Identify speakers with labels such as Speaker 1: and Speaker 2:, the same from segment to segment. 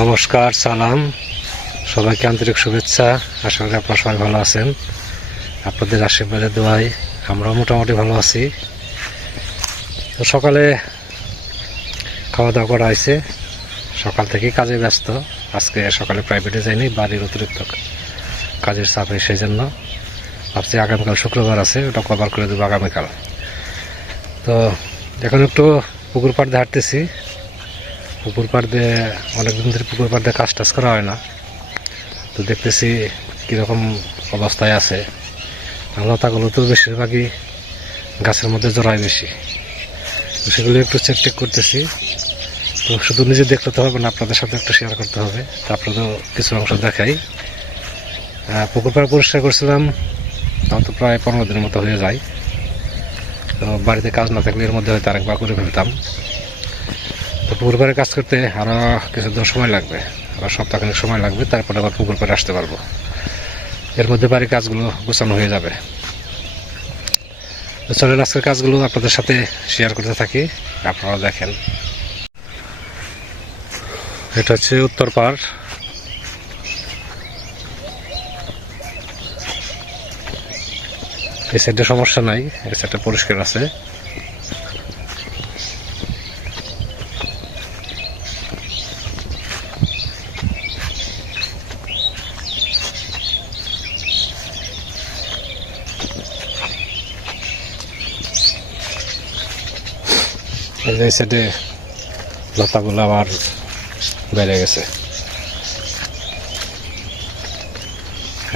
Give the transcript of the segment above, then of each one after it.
Speaker 1: নমস্কার, সালাম। সবাইকে আন্তরিক শুভেচ্ছা। আশা করি আপনারা সবাই ভালো আছেন। আপনাদের আশীর্বাদের দোয়াই আমরাও মোটামুটি ভালো আছি। তো সকালে খাওয়া দাওয়া করা হয়েছে। সকাল থেকেই কাজে ব্যস্ত। আজকে সকালে প্রাইভেটে যাইনি, বাড়ির অতিরিক্ত কাজের চাপে সেই জন্য ভাবছি আগামীকাল শুক্রবার আছে, ওটা কভার করে দেবো আগামীকাল। তো এখন একটু পুকুর পাড় হাঁটতেছি। পুকুর পাড় দিয়ে, অনেকদিন ধরে পুকুর পাড় দিয়ে কাজ টাজ করা হয় না। তো দেখতেছি কীরকম অবস্থায় আছে। লতাগুলো তো বেশিরভাগই গাছের মধ্যে জড়ায় বেশি। তো সেগুলো একটু চেক টেক করতেছি। তো শুধু নিজে দেখতে তো হবে না, আপনাদের সাথে একটু শেয়ার করতে হবে। তো আপনাদেরও কিছু অংশ দেখাই। পুকুর পাড় পরিষ্কার করছিলাম, তাও তো প্রায় পনেরো দিনের মতো হয়ে যায়। তো বাড়িতে কাজ না থাকলে এর মধ্যে হয়তো আরেকবার করে ফেলতাম। তো পুকুর পাড়ে কাজ করতে আরও কিছুদিন সময় লাগবে আরও সপ্তাহখানেক সময় লাগবে, তারপরে আবার পুকুর পাড়ে আসতে পারব। এর মধ্যে বাড়ির কাজগুলো গোছানো হয়ে যাবে। চলেন, আজকের কাজগুলো আপনাদের সাথে শেয়ার করতে থাকি আপনারা দেখেন। এটা হচ্ছে উত্তর পাড়। এই সাইডে সমস্যা নাই, এই সাইডটা পরিষ্কার আছে। এই সাইডে লতাগুলো আবার বেড়ে গেছে।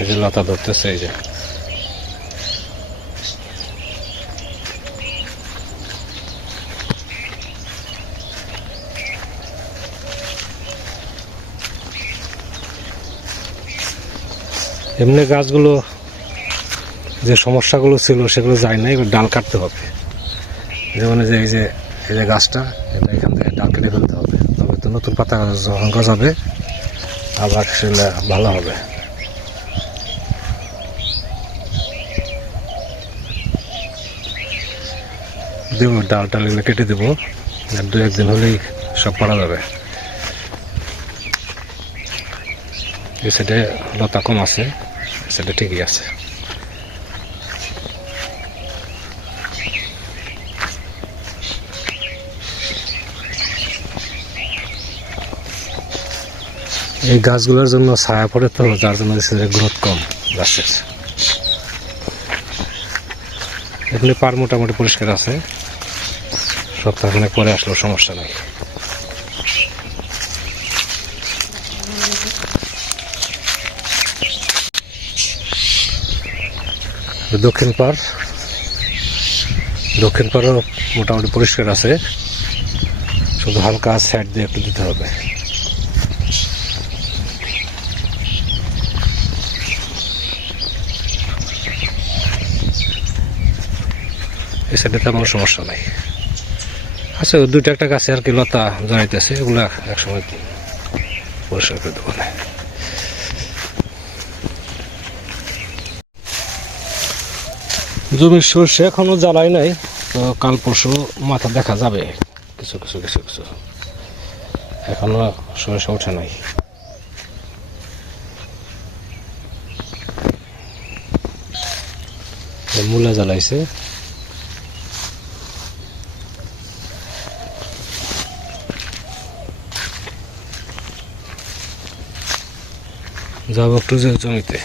Speaker 1: এই যে লতা ধরতেছে, এই যে। এমনি গাছগুলো যে সমস্যাগুলো ছিল, সেগুলো যায় না এবার ডাল কাটতে হবে। যেমন যে, এই যে এই যে গাছটা, এটা এখান থেকে ডাল কেটে ফেলতে হবে। তবে তো নতুন পাতা যখন গজাবে আবার সেগুলো ভালো হবে। দেবো ডাল টাল এগুলো কেটে দেবো দু একদিন হলেই সব পারা যাবে। এই সাইডে লতা কম আছে, এই সাইডে ঠিকই আছে। এই গাছগুলোর জন্য ছায়া পড়ে তো, যার জন্য গ্রোথ কম গাছের এগুলি পার মোটামুটি পরিষ্কার আছে। সপ্তাহখানে পরে আসলেও সমস্যা নেই। দক্ষিণ পার দক্ষিণ পারও মোটামুটি পরিষ্কার আছে। শুধু হালকা সাইড দিয়ে একটু দিতে হবে। এই সাইডে তেমন সমস্যা নাই। আচ্ছা দুইটা একটা গাছে আর কি লতা জড়াইতেছে, এগুলা একসময় পরিষ্কার করে দেবো। না জমির সর্ষে এখনও জ্বালাই নাই, তো কাল পরশু মাথা দেখা যাবে। কিছু কিছু কিছু কিছু। এখনও সরষে ওঠে নাই। মূলা জ্বালাইছে। যাব একটু জমিতে।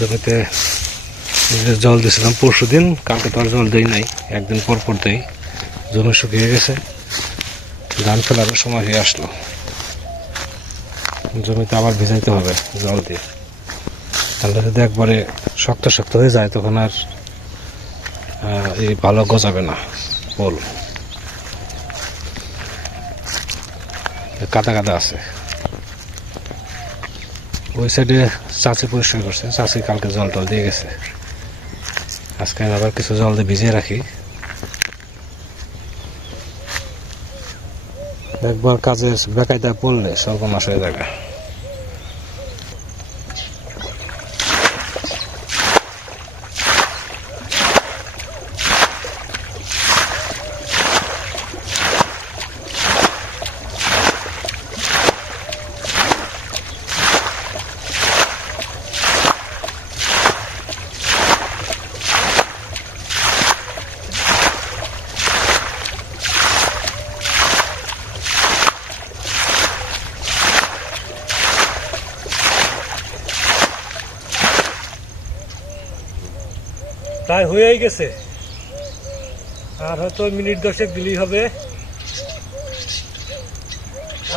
Speaker 1: জমিতে জল দিয়েছিলাম পরশু দিন, কালকে তো আর জল দেই নাই, একদিন পর পর দেই। জমি শুকিয়ে গেছে, ধান ফেলার সময় হয়ে আসলো। জমিতে আবার ভিজাইতে হবে জল দিয়ে। তাহলে যদি একবারে শক্ত শক্ত হয়ে যায়, তখন আর এই ভালো গজাবে না পোল কাদা কাদা আছে। ওই সাইডে চাষি পরিষ্কার করছে। চাষি কালকে জল টল দিয়ে গেছে। আজকে আবার কিছু জল দিয়ে ভিজিয়ে রাখি। একবার কাজের বেকায়দা পড়লে সর্বনাশ হয়ে যাবে। প্রায় হয়েই গেছে। আর হয়তো মিনিট দশেক দিলেই হবে।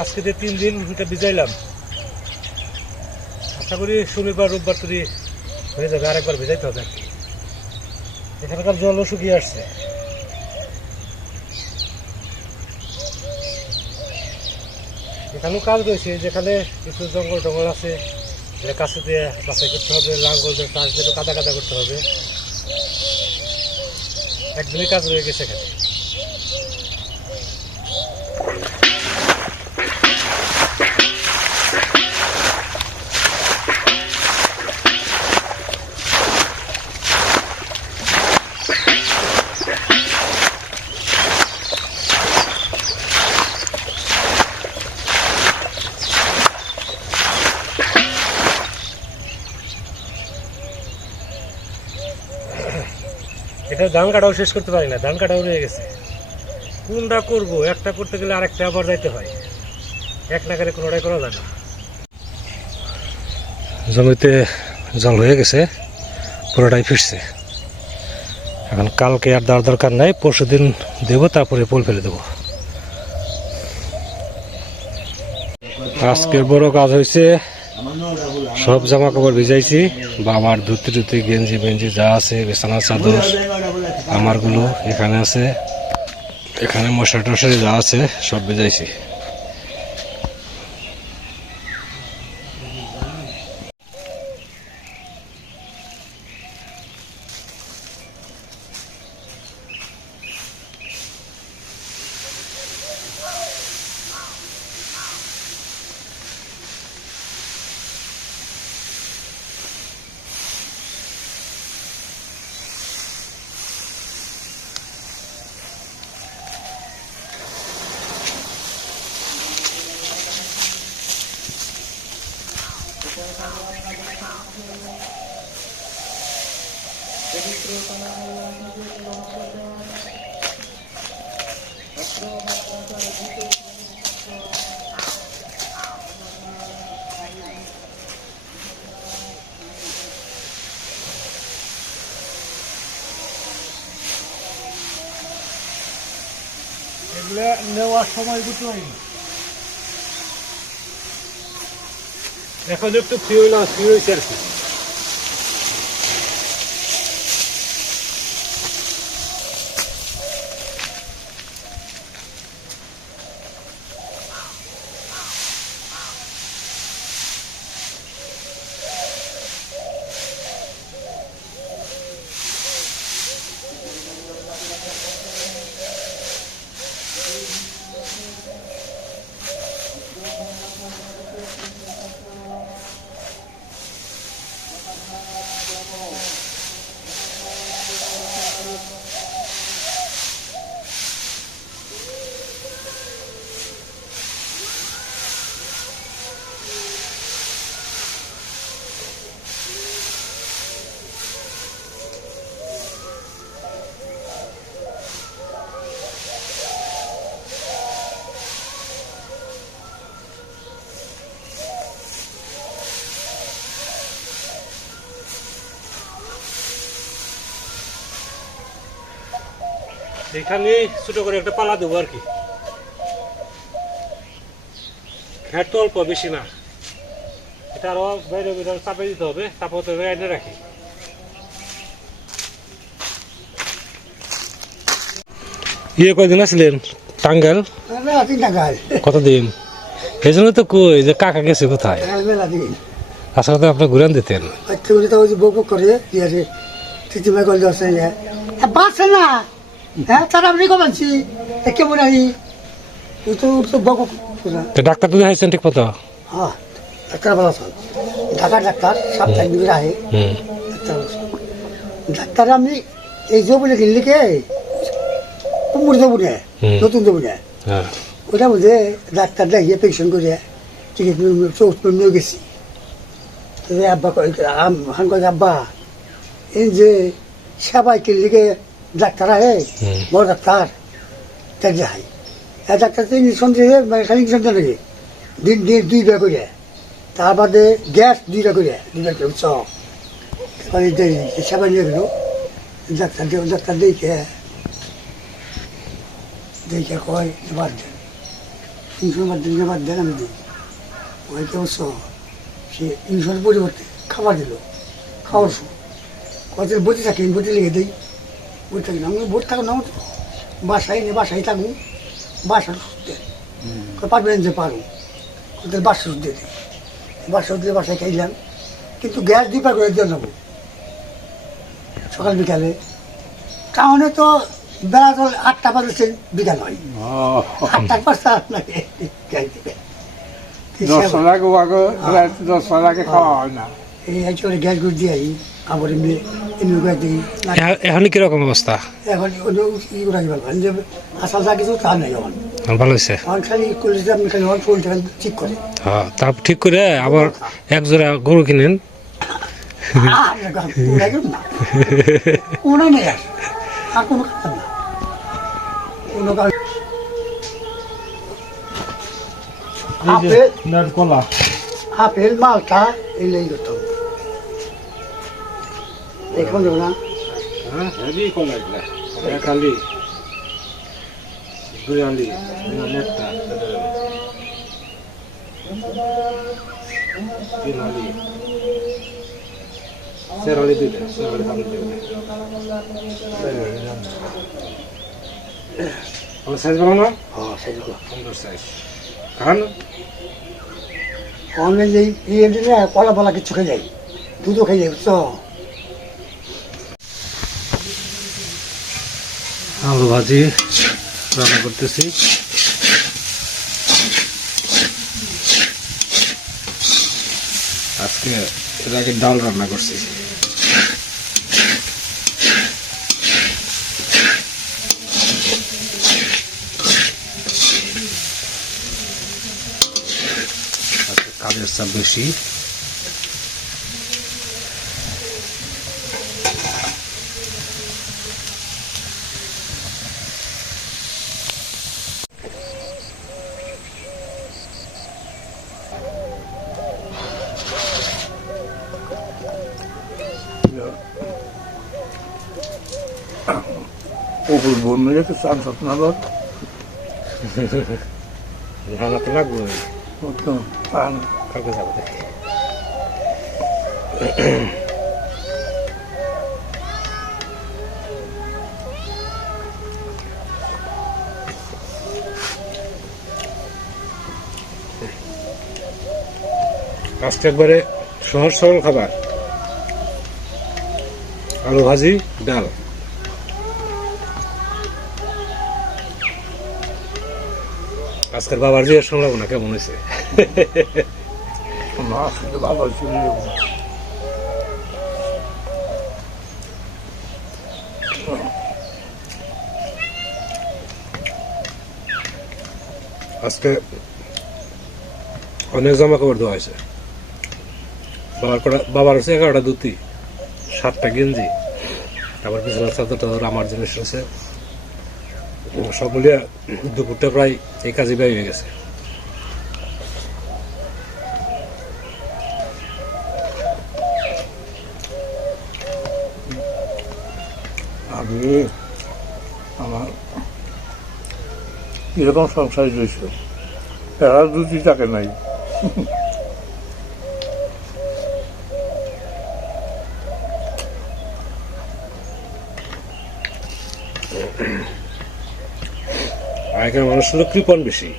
Speaker 1: আজকে যে তিন দিন এটা ভিজাইলাম, আশা করি শনিবার, রোববার তৈরি হয়ে যাবে, আরেকবার ভিজাইতে হবে। আর। এখানকার জলও শুকিয়ে আসছে। এখানেও কাজ রয়েছে, যেখানে কিছু জঙ্গল টঙ্গল আছে কাছে দিয়ে বাছাই করতে হবে, লাঙ্গল চাষ দিয়ে কাদা কাদা করতে হবে। একদিনই কাজ রয়ে গেছে এখানে। ধান কাটাও শেষ করতে পারি না, ধান কাটাও রয়ে গেছে। কোনটা করব, একটা করতে গেলে আরেকটা আবার যাইতে হয়। এক নাগারে কোনোটাই করা যায় না। জমিতে জল হয়ে গেছে, পুরোটাই ফিরছে। এখন কালকে আর দেওয়ার দরকার নাই, পরশু দিন দেবো, তারপরে পোল ফেলে দেবো। আজকের বড় কাজ হয়েছে, সব জামা কাপড় ভিজাইছি, বাবার ধুতি টুতি গেঞ্জি বেঞ্জি যা আছে, বিছানা, চাদর আমারগুলো এখানে আছে। এখানে মশা টশারি যা আছে সব ভিজাইছি নেওয়ার সময় বুঝতে পারিনি এখন একটু ফ্রি হইলাম এখানে ছোট করে একটা পালা দেবো আর কি। খেট তো অল্প, বেশি না। এটা আরও বাইরে বাইরে চাপে দিতে হবে চাপাতে হবে এনে রাখি। ইয়ে কয়দিন আসলেন টাঙ্গাল কতদিন? এই জন্য তো কই যে কাকা গেছে কোথায়? আসলে তো আপনি ঘুরান দিতেন।
Speaker 2: বাচ্চা গুলো তো বক করে তৃতীয় গল দশে না। হ্যাঁ তারা কমাচ্ছি কেমন তো বক
Speaker 1: তো ডাক্তার তো দেখাইছেন ঠিক মতো?
Speaker 2: হ্যাঁ ডাক্তার ভালো আছেন ঢাকার ডাক্তার দিকে আহে। ডাক্তার ডাক্তার আমি এই জবুনে কুমুর জবুনে। নতুন জবুনে
Speaker 1: হ্যাঁ।
Speaker 2: মধ্যে ডাক্তার দেখিয়ে করে টিকিট নিয়ে গেছি। আব্বা আম- হান আব্বা এই যে সেবাই কিনলিকে ডাক্তার আহে বড় ডাক্তার। তার যাই এই ডাক্তার তো ইঞ্জেকশন দিয়ে মানে খালি ইঞ্জেকশন দেয় নাকি দিন দিন দুই বার করে। তার বাদে গ্যাস দুইটা করে দুইটা করে চ সেবাই নিয়ে গেল ডাক্তার দেব ডাক্তার দেখে। দেখে কয় বাদ দেন। তিনশো বাদ দেন বাদ দেন আমি দিই। ওই তো অবশ্য সে তিনশোর পরিবর্তে খাবার দিল। খাওয়ার সময়। কত বসে থাকি বসে লেগে দিই বসে থাকি না আমি বসে থাকুন না বাসায় নেই বাসায় থাকুন বাসা সুস্থে পারবেন যে পারো। ওদের বাসা সুস্থ দিই বাসা দিয়ে বাসায় খাইলাম। কিন্তু গ্যাস দিবা করে দিয়ে নেব সকাল বিকালে। টাউনে তো বেলা তো আটটা বাজেছে বিকাল হয়। আটটার পাঁচটা আপনাকে
Speaker 3: দশটা রাত দশটা লাগে খাওয়া হয় না।
Speaker 2: এই গ্যাস গুড় দিয়ে আই আবার এমনি এমনি করে দিই।
Speaker 1: এখন কীরকম অবস্থা?
Speaker 2: এখন ই করে পারবেন যে আসা যা কিছু তা নেই এখন।
Speaker 1: ভালো হয়েছে
Speaker 2: এখন খালি করলে যে আপনি খালি এখন খালি ঠিক করে।
Speaker 1: হ্যাঁ তারপর ঠিক করে আবার এক জোড়া গরু কিনেন।
Speaker 2: গেল নেই আর আর কোনো না। কোনো আপেল।
Speaker 3: কলা
Speaker 2: আপেল মালটা এই লেগে এখন না
Speaker 1: হ্যাঁ? হেভি কলা এগুলা এক আলি দুই আলি একটা তিন আলি। চার আলি দুইটা চার আলি পানি দেবে ভালো সাইজ ভালো না?
Speaker 2: হ্যাঁ সেগুলো
Speaker 1: সুন্দর সাইজ খান।
Speaker 2: অনেক এই দিলে কলা বলা কিছু খেয়ে যাই দুধও খেয়ে যাই বুঝছ?
Speaker 1: আলু ভাজি রান্না করতেছি। আজকে এর আগে ডাল রান্না করছি। কাজের চাপ বেশি।
Speaker 3: অপুর বোন মেয়ে তো চান স্বপ্ন
Speaker 1: রান্না তো লাগবে
Speaker 3: পান
Speaker 1: কালকে যাব আজকে একবারে সহজ সরল খাবার। আলু ভাজি ডাল। আজকের বাবার যে শুনলাম না কেমন হয়েছে আজকে অনেক জামা কাপড় ধোয়া হয়েছে। বাবার কটা বাবার হচ্ছে এগারোটা ধুতি সাতটা গেঞ্জি। তারপর পিছনের চাদর টাদর আমার জিনিস আছে সব মিলিয়ে দুপুরটা প্রায় এই কাজে ব্যয় হয়ে গেছে।
Speaker 3: আমি আমার এরকম সংসার রয়েছে এরা দুটি থাকে নাই
Speaker 1: আগেকার মানুষ ছিল কৃপণ বেশি।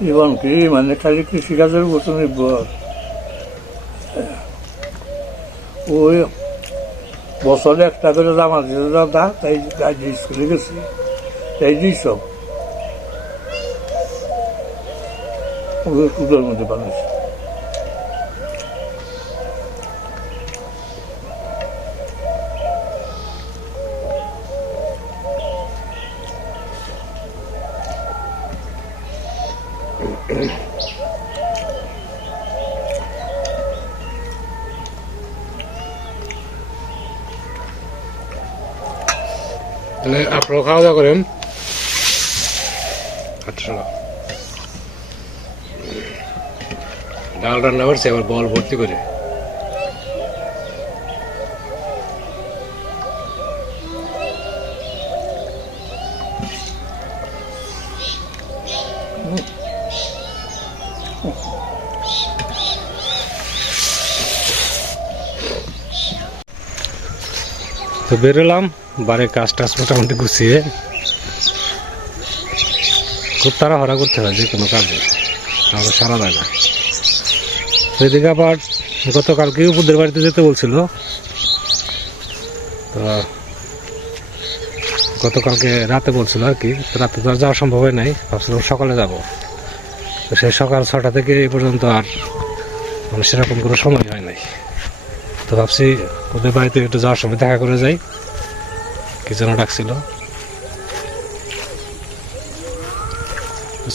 Speaker 3: এবং কি? মানে খালি কৃষিকাজের উপর নির্ভর। ওই বছরে একটা করে জামা দিতে দাদা তাই যে স্কুলে গেছি। তাই দিই সব। ওদের কুটোর মধ্যে বানাইছে।
Speaker 1: তাহলে খাওয়া দাওয়া করেন আচ্ছা ডাল রান্না করছে আবার বল ভর্তি করে তো বেরোলাম বারে কাজ টাজ মোটামুটি গুছিয়ে। খুব তাড়াহড়া করতে হয় যে কোনো কাজে আমাকে সারা যায় না। এদিকে আবার গতকালকে উপদের বাড়িতে যেতে বলছিল। তো গতকালকে রাতে বলছিল আর কি, রাতে তো আর যাওয়া সম্ভব হয় নাই ভাবছিলাম সকালে যাব। তো সেই সকাল ছটা থেকে এই পর্যন্ত আর মানে সেরকম কোনো সময় হয় নাই। তো ভাবছি, ওদের বাড়িতে একটু যাওয়ার সময় দেখা করে যাই। কি যেন ডাকছিল।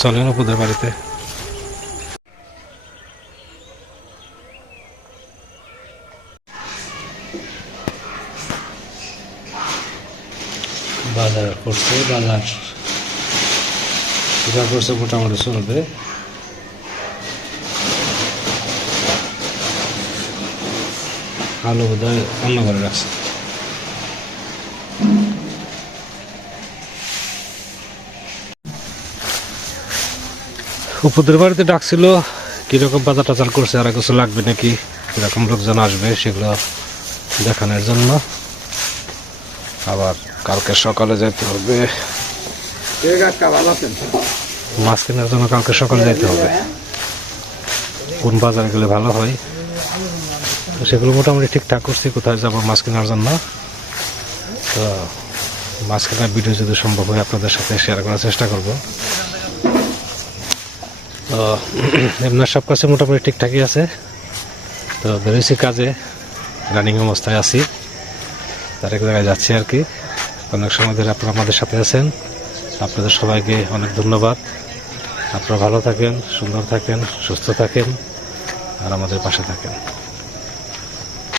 Speaker 1: চলেন ওদের বাড়িতে। বাজার করছে বাজার। করছে মোটামুটি চলবে আলু বোধ হয় অন্য করে রাখছে। উপদের বাড়িতে ডাকছিল, কীরকম বাজার টাজার করছে, আর কিছু লাগবে নাকি? কীরকম লোকজন আসবে সেগুলো দেখানোর জন্য। আবার কালকে সকালে যেতে হবে। মাছ কেনার জন্য কালকে সকালে যেতে হবে। কোন বাজারে গেলে ভালো হয়? তো সেগুলো মোটামুটি ঠিকঠাক করছি, কোথায় যাব মাছ কেনার জন্য। তো মাছ কেনার ভিডিও যদি সম্ভব হয়, আপনাদের সাথে শেয়ার করার চেষ্টা করব। তো এমনি সব কাছে মোটামুটি ঠিকঠাকই আছে। তো বেরোইছি কাজে রানিং অবস্থায় আছি। তার এক জায়গায় যাচ্ছি আর কি। অনেক সময় ধরে আপনারা আমাদের সাথে আছেন। আপনাদের সবাইকে অনেক ধন্যবাদ। আপনারা ভালো থাকেন, সুন্দর থাকেন, সুস্থ থাকেন, আর আমাদের পাশে থাকেন।